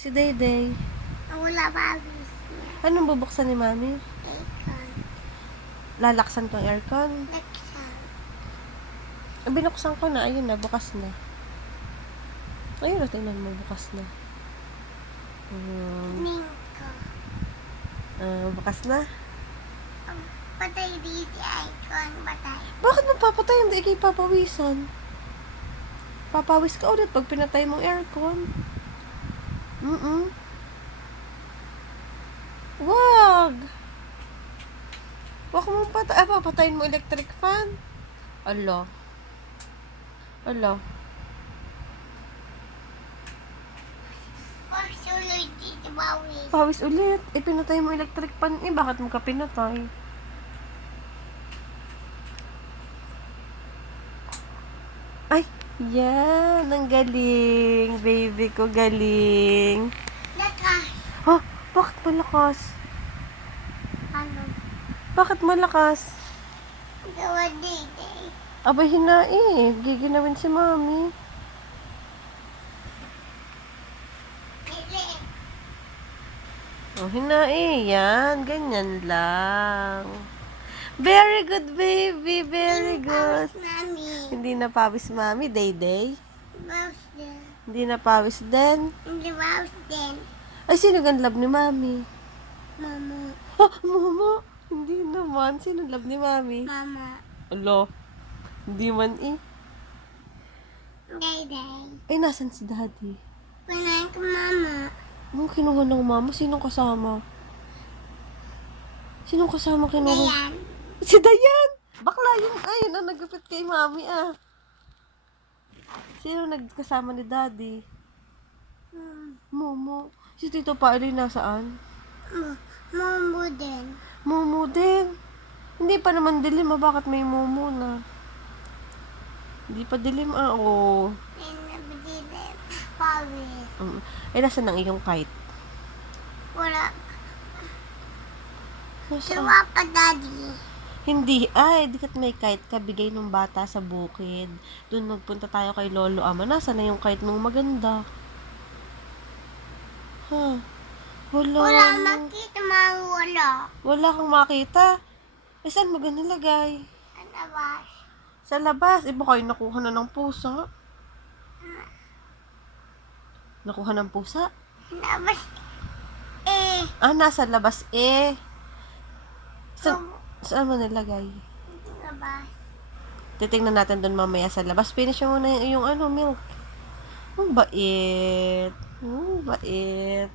Si Dayday. Wala pawis niya. Anong bubuksan ni Mami? Aircon. Lalaksan tong aircon. Laksan. Binuksan ko na. Ayun na, bukas na. Ayun na, tingnan mo, bukas na. Ningko. Bukas na. Patay dito aircon. Patay. Bakit mo papatay? Hindi ikay papawisan. Papawis ka ulit pag pinatay mong aircon. Wag! Wag mo papatayin mo electric fan. Ala. Suloy dito pawis. Pawis ulit. Pinatay mo electric fan. Bakit mo ka pinatay? Ay! Yan! Ang galing! Baby ko, galing! Lakas. Ha? Bakit malakas? Ano? Bakit malakas? Gawa dito. Abay, hinai. Giginawin si Mami. Dili. Hinai. Yan. Ganyan lang. Very good, baby. Very good. Pawis mami. Hindi na pawis, Mami. Day-day. Pawis din. Hindi na pawis din. Hindi pawis din. Ay, sino gan love ni Mami? Mama. Mama. Hindi naman. Sino love ni Mami? Mama. Alo. Hindi man Day-day. Ay, nasan si Daddy? Panayin ko mama. Anong kinuha ng mama? Sinong kasama? Sinong kasama kinuha? Dayan. Si Dayan! Bakla yun. Ayun ang nagupit kay Mami Sino nagkasama ni Daddy? Momo. Si Tito Paolo nasaan? Momo din. Momo din. Hindi pa naman dilim Bakit may Momo na? Hindi pa dilim oo. Pinabdili. Pawis. Ay, nasaan ang iyong kite? Wala. Nasaan? Sawa pa daddy. Hindi. Di kat may kite ka. Bigay ng bata sa bukid. Doon magpunta tayo kay Lolo Ama. Nasaan na yung kite mong maganda? Wala. Wala makita mga wala. Wala kang makita. Saan mo ganun nilagay? Ano ba? Sa labas. Iba kayo nakuha na ng pusa. Nakuha ng pusa? Labas. Nasa labas Saan mo nilagay? Labas. Titingnan natin doon mamaya sa labas. Finish mo na yung milk. Ang bait. Bait.